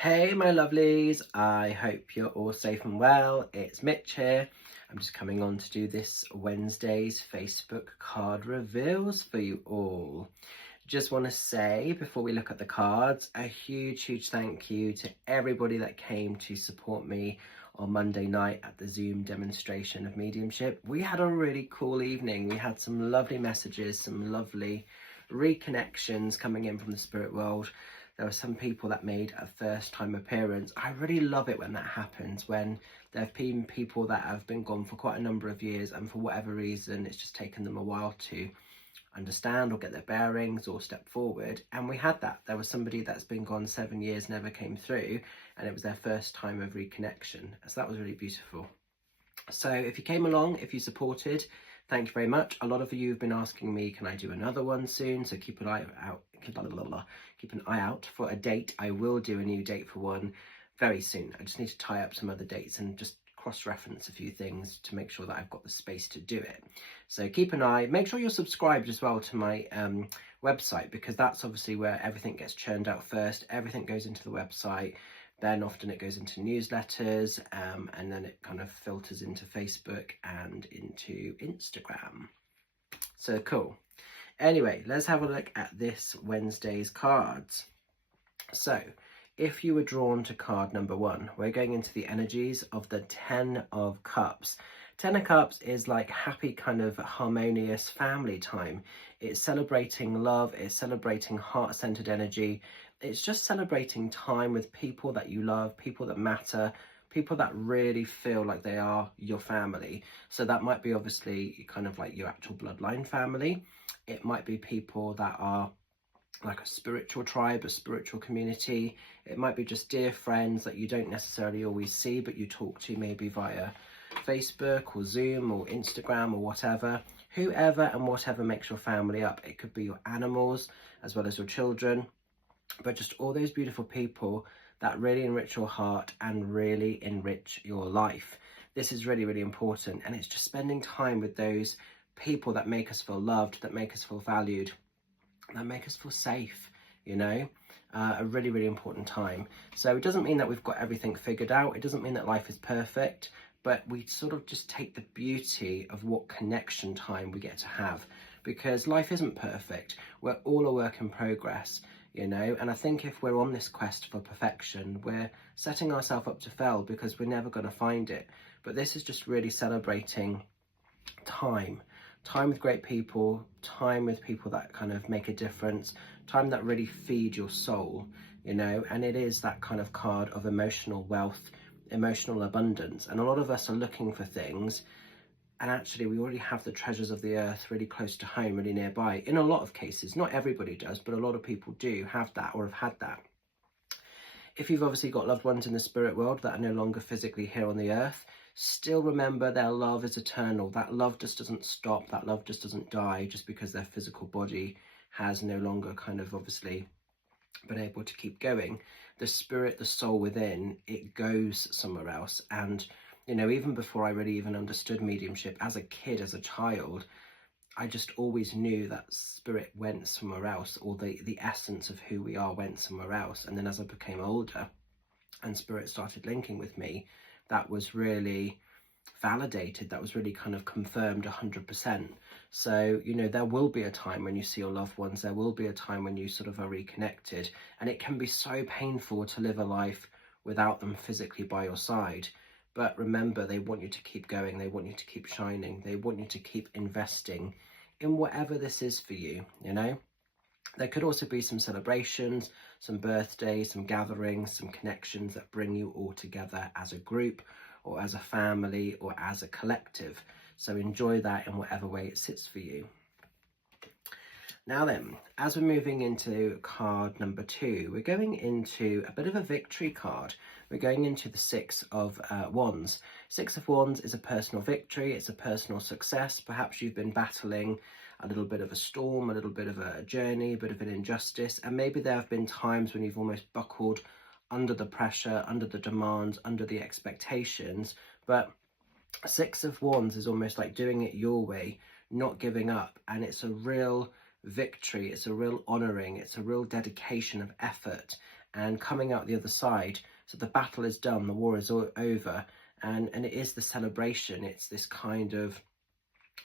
Hey my lovelies, I hope you're all safe and well. It's Mitch here. I'm just coming on to do this Wednesday's Facebook card reveals for you all. Just want to say, before we look at the cards, a huge thank you to everybody that came to support me on Monday night at the Zoom demonstration of mediumship. We had a really cool evening. We had some lovely messages, some lovely reconnections coming in from the spirit world. There were some people that made a first time appearance. I really love it when that happens, when there have been people that have been gone for quite a number of years and for whatever reason it's just taken them a while to understand or get their bearings or step forward. And we had that. There was somebody that's been gone 7 years, never came through, and it was their first time of reconnection. So that was really beautiful. So if you came along, if you supported, thank you very much. A lot of you have been asking me, can I do another one soon? So keep an eye out. Keep an eye out for a date. I will do a new date for one very soon. I just need to tie up some other dates and just cross-reference a few things to make sure that I've got the space to do it. So keep an eye. Make sure you're subscribed as well to my website, because that's obviously where everything gets churned out first. Everything goes into the website. Then often it goes into newsletters, and then it kind of filters into Facebook and into Instagram. So cool. Anyway, let's have a look at this Wednesday's cards. So if you were drawn to card number 1, we're going into the energies of the 10 of Cups. 10 of Cups is like happy, kind of harmonious family time. It's celebrating love, it's celebrating heart-centered energy. It's just celebrating time with people that you love, people that matter, people that really feel like they are your family. So that might be obviously kind of like your actual bloodline family. It might be people that are like a spiritual tribe, a spiritual community. It might be just dear friends that you don't necessarily always see, but you talk to maybe via Facebook or Zoom or Instagram or whatever. Whoever and whatever makes your family up. It could be your animals as well as your children, but just all those beautiful people that really enrich your heart and really enrich your life. This is really important, and it's just spending time with those people that make us feel loved, that make us feel valued, that make us feel safe, you know. A really important time. So it doesn't mean that we've got everything figured out, it doesn't mean that life is perfect, but we sort of just take the beauty of what connection time we get to have, because life isn't perfect. We're all a work in progress, you know. And I think if we're on this quest for perfection, we're setting ourselves up to fail, because we're never going to find it. But this is just really celebrating time with great people, time with people that kind of make a difference, time that really feed your soul, you know. And it is that kind of card of emotional wealth, emotional abundance. And a lot of us are looking for things, and actually we already have the treasures of the earth really close to home, really nearby. In a lot of cases, not everybody does, but a lot of people do have that or have had that. If you've obviously got loved ones in the spirit world that are no longer physically here on the earth, still remember their love is eternal. That love just doesn't stop. That love just doesn't die just because their physical body has no longer kind of obviously been able to keep going. The spirit, the soul within, it goes somewhere else. And, you know, even before I really even understood mediumship, as a kid, as a child, I just always knew that spirit went somewhere else, or the essence of who we are went somewhere else. And then as I became older and spirit started linking with me, that was really validated, that was really kind of confirmed 100%. So, you know, there will be a time when you see your loved ones, there will be a time when you sort of are reconnected, and it can be so painful to live a life without them physically by your side. But remember, they want you to keep going, they want you to keep shining, they want you to keep investing in whatever this is for you, you know. There could also be some celebrations, some birthdays, some gatherings, some connections that bring you all together as a group or as a family or as a collective. So enjoy that in whatever way it sits for you. Now then, as we're moving into card number 2, we're going into a bit of a victory card. We're going into the 6 of Wands. 6 of Wands is a personal victory, it's a personal success. Perhaps you've been battling a little bit of a storm, a little bit of a journey, a bit of an injustice, and maybe there have been times when you've almost buckled under the pressure, under the demands, under the expectations. But 6 of Wands is almost like doing it your way, not giving up, and it's a real victory, it's a real honouring, it's a real dedication of effort, and coming out the other side. So the battle is done, the war is over, and it is the celebration. It's this kind of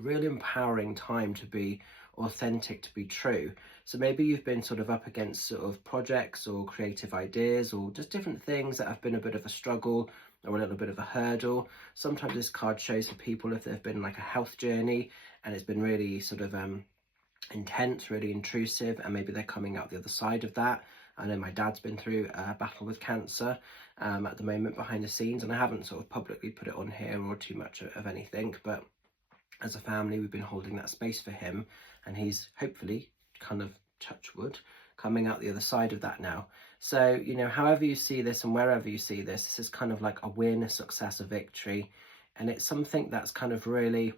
really empowering time to be authentic, to be true. So maybe you've been sort of up against sort of projects or creative ideas or just different things that have been a bit of a struggle or a little bit of a hurdle. Sometimes this card shows for people if they've been like a health journey and it's been really sort of intense, really intrusive, and maybe they're coming out the other side of that. I know my dad's been through a battle with cancer at the moment behind the scenes, and I haven't sort of publicly put it on here or too much of anything, but as a family we've been holding that space for him, and he's hopefully, kind of touch wood, coming out the other side of that now. So, you know, however you see this and wherever you see this, this is kind of like a win, a success, a victory, and it's something that's kind of really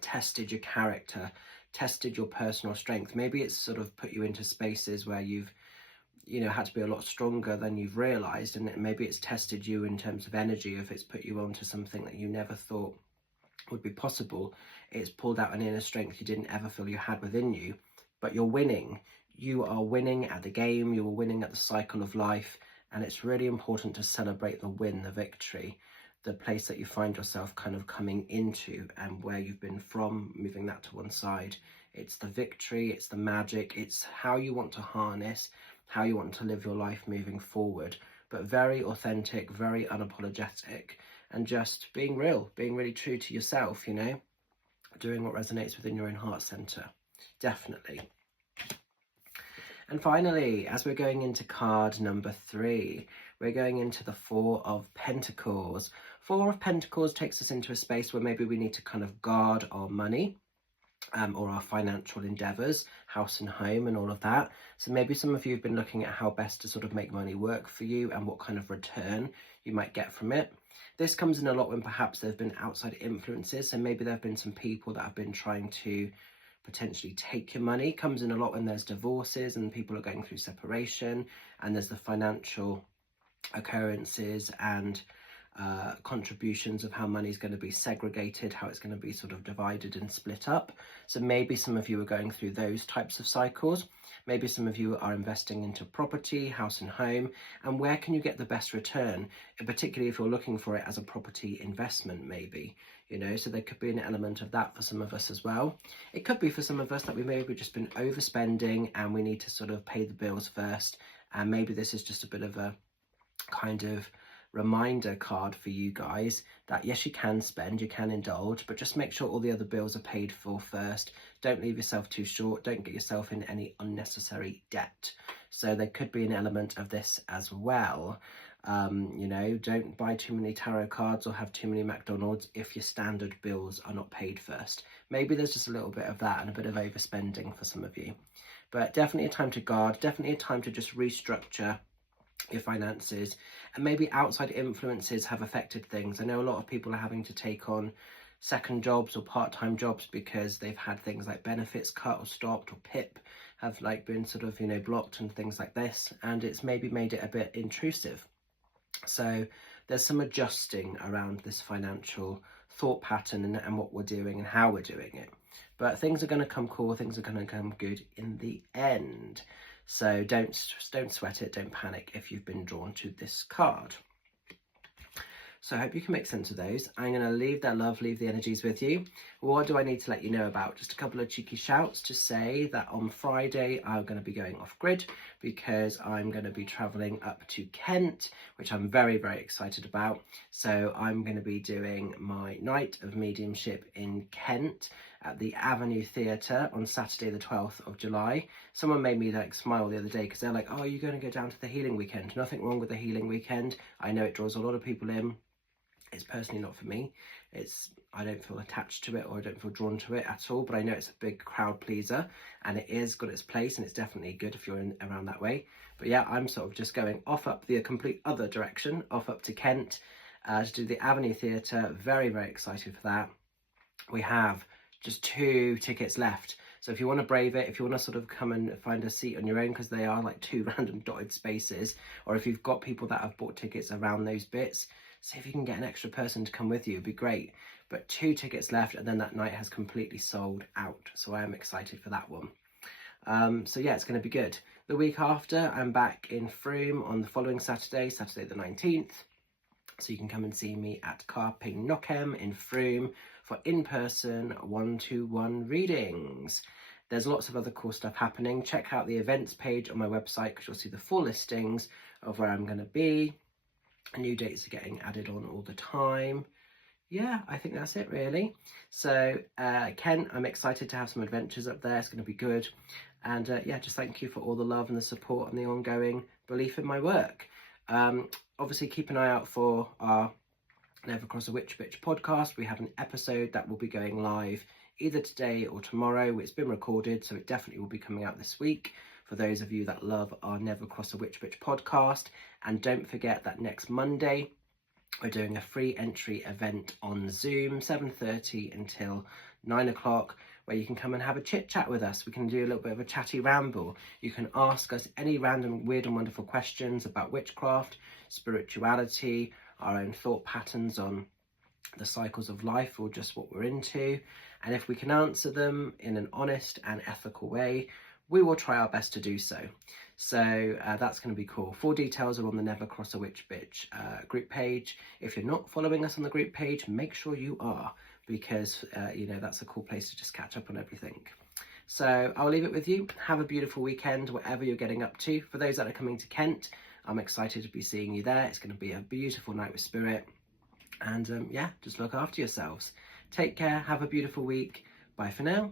tested your character, tested your personal strength. Maybe it's sort of put you into spaces where you've, you know, had to be a lot stronger than you've realized, and maybe it's tested you in terms of energy. If it's put you onto something that you never thought would be possible, it's pulled out an inner strength you didn't ever feel you had within you. But you're winning. You are winning at the game, you are winning at the cycle of life, and it's really important to celebrate the win, the victory, the place that you find yourself kind of coming into and where you've been from, moving that to one side. It's the victory, it's the magic, it's how you want to harness, how you want to live your life moving forward, but very authentic, very unapologetic, and just being real, being really true to yourself, you know, doing what resonates within your own heart center, definitely. And finally, as we're going into card number 3, we're going into the Four of Pentacles. Four of Pentacles takes us into a space where maybe we need to kind of guard our money, or our financial endeavors, house and home and all of that. So maybe some of you have been looking at how best to sort of make money work for you and what kind of return you might get from it. This comes in a lot when perhaps there have been outside influences. So maybe there have been some people that have been trying to potentially take your money. Comes in a lot when there's divorces and people are going through separation, and there's the financial occurrences and contributions of how money is going to be segregated, how it's going to be sort of divided and split up. So maybe some of you are going through those types of cycles. Maybe some of you are investing into property, house and home, and where can you get the best return, and particularly if you're looking for it as a property investment, maybe, you know. So there could be an element of that for some of us as well. It could be for some of us that we maybe just been overspending and we need to sort of pay the bills first, and maybe this is just a bit of a kind of reminder card for you guys that yes, you can spend, you can indulge, but just make sure all the other bills are paid for first. Don't leave yourself too short, don't get yourself in any unnecessary debt. So there could be an element of this as well. You know, don't buy too many tarot cards or have too many McDonald's if your standard bills are not paid first. Maybe there's just a little bit of that and a bit of overspending for some of you, but definitely a time to guard, definitely a time to just restructure your finances. And maybe outside influences have affected things. I know a lot of people are having to take on second jobs or part-time jobs because they've had things like benefits cut or stopped, or PIP have like been sort of, you know, blocked and things like this, and it's maybe made it a bit intrusive. So there's some adjusting around this financial thought pattern and what we're doing and how we're doing it, but things are going to come cool, things are going to come good in the end. So don't sweat it, don't panic if you've been drawn to this card. So I hope you can make sense of those. I'm going to leave that love, leave the energies with you. What do I need to let you know about? Just a couple of cheeky shouts to say that on Friday I'm going to be going off grid because I'm going to be travelling up to Kent, which I'm very, very excited about. So I'm going to be doing my night of mediumship in Kent at the Avenue Theatre on Saturday the 12th of July. Someone made me like smile the other day because they're like, oh, you're going to go down to the healing weekend. Nothing wrong with the healing weekend. I know it draws a lot of people in. It's personally not for me. I don't feel attached to it, or I don't feel drawn to it at all, but I know it's a big crowd pleaser and it is got its place, and it's definitely good if you're in around that way. But yeah, I'm sort of just going off up the complete other direction, off up to Kent to do the Avenue Theatre. Very, very excited for that. We have just 2 tickets left. So if you want to brave it, if you want to sort of come and find a seat on your own, because they are like 2 random dotted spaces, or if you've got people that have bought tickets around those bits, see if you can get an extra person to come with you, it'd be great. But 2 tickets left, and then that night has completely sold out. So I am excited for that one. So yeah, it's going to be good. The week after, I'm back in Frome on the following Saturday, Saturday the 19th. So you can come and see me at Carpe Nocem in Frome for in-person 1-to-1 readings. There's lots of other cool stuff happening. Check out the events page on my website because you'll see the full listings of where I'm going to be. New dates are getting added on all the time. Yeah, I think that's it really. So Kent, I'm excited to have some adventures up there. It's going to be good. And yeah, just thank you for all the love and the support and the ongoing belief in my work. Obviously keep an eye out for our Never Cross a Witch Bitch podcast. We have an episode that will be going live either today or tomorrow. It's been recorded, so it definitely will be coming out this week for those of you that love our Never Cross a Witch Bitch podcast. And don't forget that next Monday, we're doing a free entry event on Zoom, 7:30 until 9 o'clock, where you can come and have a chit chat with us. We can do a little bit of a chatty ramble. You can ask us any random weird and wonderful questions about witchcraft, spirituality, our own thought patterns on the cycles of life or just what we're into. And if we can answer them in an honest and ethical way, we will try our best to do so. So that's going to be cool. Full details are on the Never Cross a Witch Bitch group page. If you're not following us on the group page, make sure you are, because you know, that's a cool place to just catch up on everything. So I'll leave it with you. Have a beautiful weekend, whatever you're getting up to. For those that are coming to Kent, I'm excited to be seeing you there. It's going to be a beautiful night with Spirit. And yeah, just look after yourselves. Take care. Have a beautiful week. Bye for now.